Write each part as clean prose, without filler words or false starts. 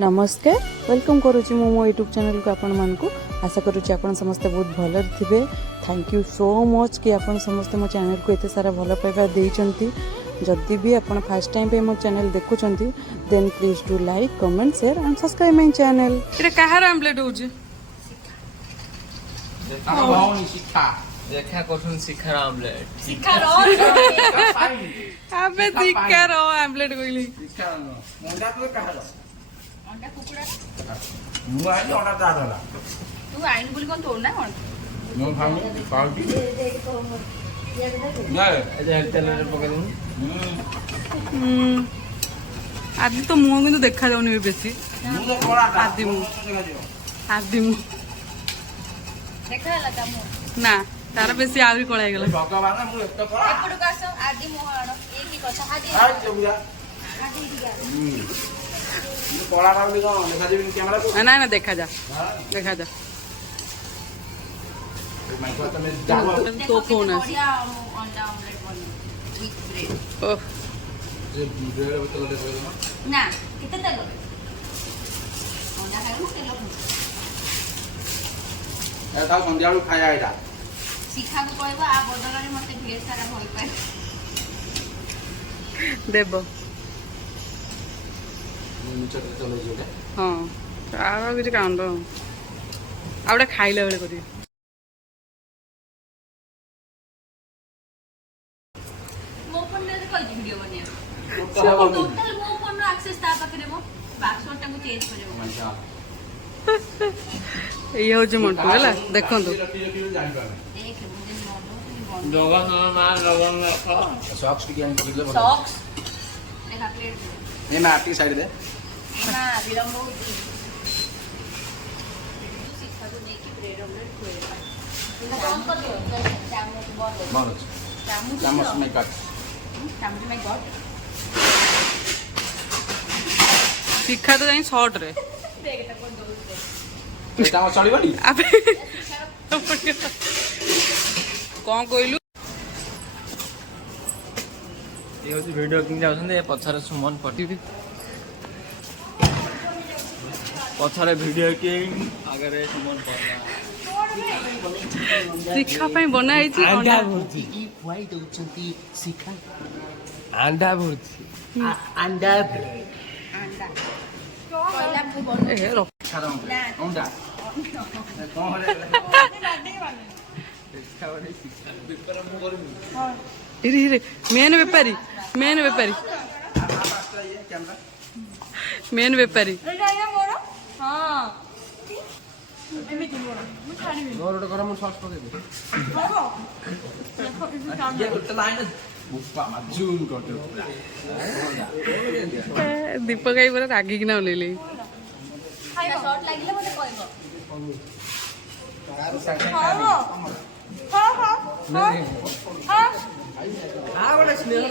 नमस्कार वेलकम करुच्ची मो YouTube channel को आपण मानक आशा करुच्ची आपण समस्ते बहुत भल थे। थैंक यू सो मच कि आपण समस्ते मो चैनल को एते सारा भल पाइबा देइचंती। जदि भी आपण फर्स्ट टाइम पे मो चैनल देखुचंती then please do like comment share and subscribe my channel. एटा काहार आमलेट होउची देखा भावनी शिखा देखा कोठुन शिखा आमलेट शिखा रो अबे शिखा रो आमलेट कोइली शिखा मुंडा तो काहरो अंडा कुकुड़ा मु आई अंडा ता दला तू आइन बोली कोन तोड़ ना कोन नो भावनी पाउटी ना ए तेल पका दूं आदि तो मुंह किंतु देखा जाउनी बेसी मु तो कोड़ा आदि मु देखा लगा मु ना तार बेसी आउरी कळा गेला भगवान मु एक तो कोड़ा एपडु कास आदि मु आण एक ही कथा आदि आ जमुया आदि दिया मु कोड़ा काउली को देखा जेबी कैमरा को ना ना देखा जा देखा जा माय गॉड तमे जाओ तो फोन है बढ़िया अंडा ऑमलेट बनी with bread oh J bread बोतल दे दो ना कितने तेल अंडा खाइबो तेल ए ता संध्या को खाया आइदा शिखा को कहबो आ बदलरे मते ढेर सारा भल पाए देबो नीचे चले जेले हाँ तार किसी काम तो आउटा खाइला बेले करी मो फोन ले कोई वीडियो बने टोटल बोल टोटल मो फोन रो एक्सेस ता पाखरे मो पासवर्ड टा को चेंज करबो अच्छा ये हूँ मंटू है देखो देख मुझे मोमो लोगन मार लोगन रखो सॉक्स भी क्या निकले सॉक्स देखा प्लेट ये मैं आपकी साइड दे ना विलंब होती शिखा को नहीं कि ब्रेड ऑमलेट खुएगा इनका काम कर दो चामच बहुत बहुत चामच चामच में कट चामच में गॉट शिक्षा तो जाई शॉर्ट रे देख तक को दो ये चामच चढ़ीबनी अबे कौन कहलु ये होची वीडियो किंग जाउछन ए पछरे सुमन पटी पछरे वीडियो किंग आगरे सुमन पड़ा शिक्षा ପାଇଁ ବନା ହେଇଛି अंडा अंडा भुर्जी व्हाई दोचंती शिखा अंडा भुर्जी अंडा अंडा पहला मु बन ए रो खादा ना अंडा कौन रे खावनी शिखा बिकर मु करमी इरे इरे मेन व्यापारी पास्ता ये कैमरा मेन व्यापारी मोर हां नोर कर मु सॉस पके दे ये तो लाइन बुप्पा मा जूम करते दीपक आई पूरा रागी किना ओलेले खाइबो शॉट लागिले मते कहबो हां बड़ा स्नेह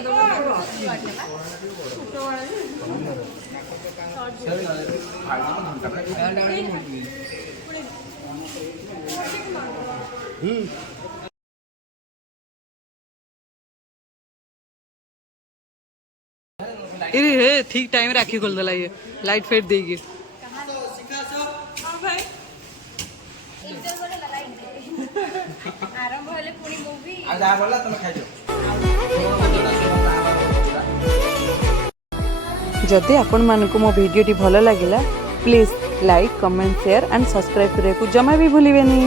इरे हे ठीक टाइम राखी खोल दला ये लाइट फेट देगी आरंभ होले पुणी मूवी आज आ बोला तुम खाइ जदि आपण मानकु मो वीडियो टी भलो लागिला please like comment share and subscribe करे को जमा भी भूलिबेनी।